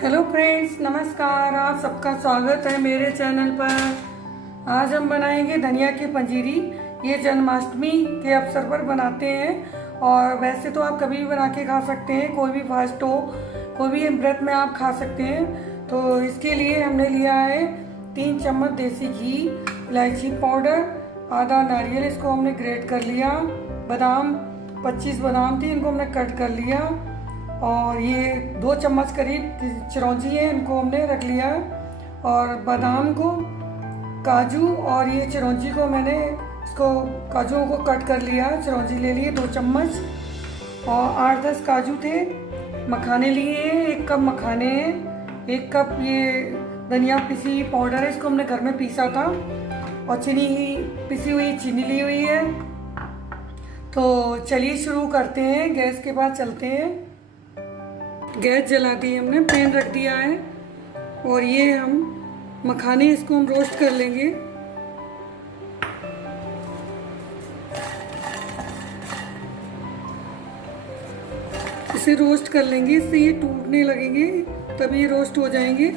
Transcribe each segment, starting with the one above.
Hello friends, नमस्कार। आप सबका स्वागत है मेरे चैनल पर। आज हम बनाएंगे धनिया की पंजीरी। ये जन्माष्टमी के अवसर पर बनाते हैं और वैसे तो आप कभी भी बना के खा सकते हैं, कोई भी फास्ट हो, कोई भी व्रत में आप खा सकते हैं। तो इसके लिए हमने लिया है 3 चम्मच देसी घी, इलायची पाउडर, आधा नारियल, इसको हमने ग्रेट कर लिया। बादाम 25 बादाम थी, इनको हमने कट कर लिया। और ये 2 चम्मच करीब चिरौंजी है, इनको हमने रख लिया। और बादाम को, काजू और ये चिरौंजी को मैंने इसको काजुओं को कट कर लिया। चिरौंजी ले लिए 2 चम्मच और 8-10 काजू थे। मखाने लिए हैं, 1 कप मखाने हैं। 1 कप ये धनिया पिसी पाउडर है, इसको हमने घर में पीसा था। और चीनी, पिसी हुई चीनी ली हुई है। तो चलिए शुरू करते हैं। गैस के पास चलते हैं। गैस जला दी हमने, पैन रख दिया है और ये हम मखाने, इसको हम रोस्ट कर लेंगे। इसे रोस्ट कर लेंगे, इससे ये टूटने लगेंगे तभी ये रोस्ट हो जाएंगे।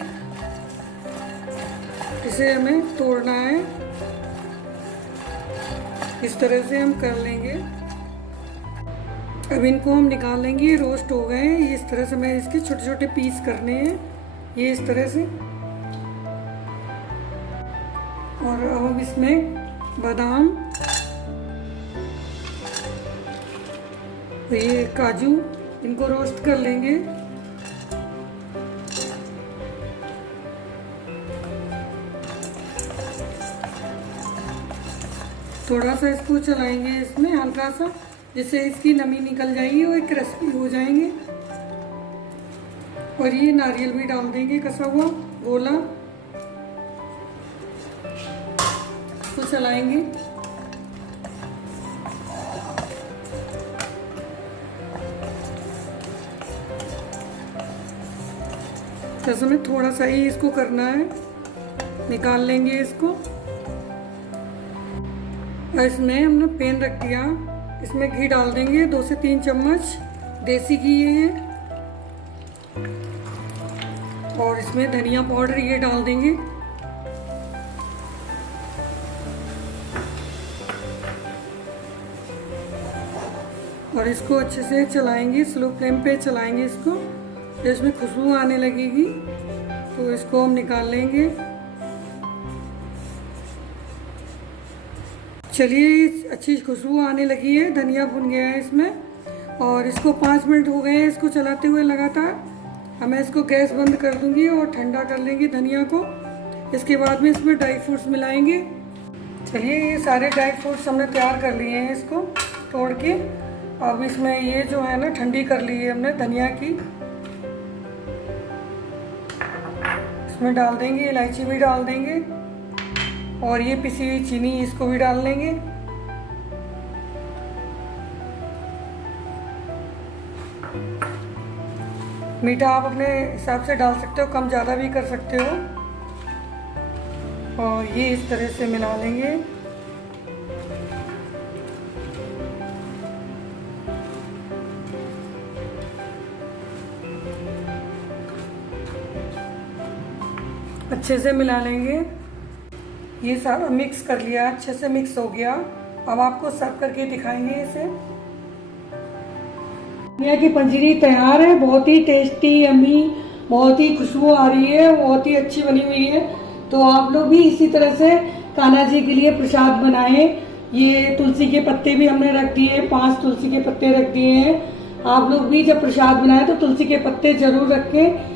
इसे हमें तोड़ना है, इस तरह से हम कर लेंगे। अब इनको हम निकाल लेंगे, ये रोस्ट हो गए हैं। ये इस तरह से हमें इसके छोटे छोटे पीस करने हैं, ये इस तरह से। और अब हम इसमें बादाम, ये काजू, इनको रोस्ट कर लेंगे। थोड़ा सा इसको चलाएंगे इसमें हल्का सा, जिससे इसकी नमी निकल जाएगी और क्रिस्पी हो जाएंगे। और ये नारियल भी डाल देंगे, कसा हुआ गोला। इसको चलाएंगे। जैसे हमें थोड़ा सा ही इसको करना है, निकाल लेंगे इसको। और इसमें हमने पैन रख दिया, इसमें घी डाल देंगे 2 से 3 चम्मच देसी घी है। और इसमें धनिया पाउडर ये डाल देंगे। और इसको अच्छे से चलाएंगे, स्लो फ्लेम पे चलाएंगे इसको। जब इसमें खुशबू आने लगेगी तो इसको हम निकाल लेंगे। चलिए, अच्छी खुशबू आने लगी है, धनिया भुन गया है इसमें। और इसको 5 मिनट हो गए हैं इसको चलाते हुए लगातार। अब मैं इसको गैस बंद कर दूंगी और ठंडा कर लेंगे धनिया को। इसके बाद में इसमें ड्राई फ्रूट्स मिलाएंगे। चलिए, ये सारे ड्राई फ्रूट्स हमने तैयार कर लिए हैं इसको तोड़ के। अब इसमें ये जो है ना, ठंडी कर ली है हमने धनिया की, इसमें डाल देंगे। इलायची भी डाल देंगे और ये पिसी हुई चीनी, इसको भी डाल लेंगे। मीठा आप अपने हिसाब से डाल सकते हो, कम ज़्यादा भी कर सकते हो। और ये इस तरह से मिला लेंगे। अच्छे से मिला लेंगे। ये सारा मिक्स कर लिया, अच्छे से मिक्स हो गया। अब आपको सर्व करके दिखाएंगे इसे। धनिया की पंजीरी तैयार है, बहुत ही टेस्टी, यम्मी, बहुत ही खुशबू आ रही है, बहुत ही अच्छी बनी हुई है। तो आप लोग भी इसी तरह से कान्हा जी के लिए प्रसाद बनाएं। ये तुलसी के पत्ते भी हमने रख दिए, 5 तुलसी के पत्ते रख दिए हैं। आप लोग भी जब प्रसाद बनाएं तो तुलसी के पत्ते जरूर रखें।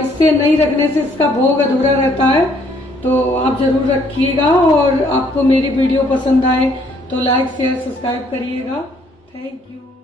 इससे नहीं रखने से इसका भोग अधूरा रहता है, तो आप जरूर रखिएगा। और आपको मेरी वीडियो पसंद आए तो लाइक, शेयर, सब्सक्राइब करिएगा। Thank you.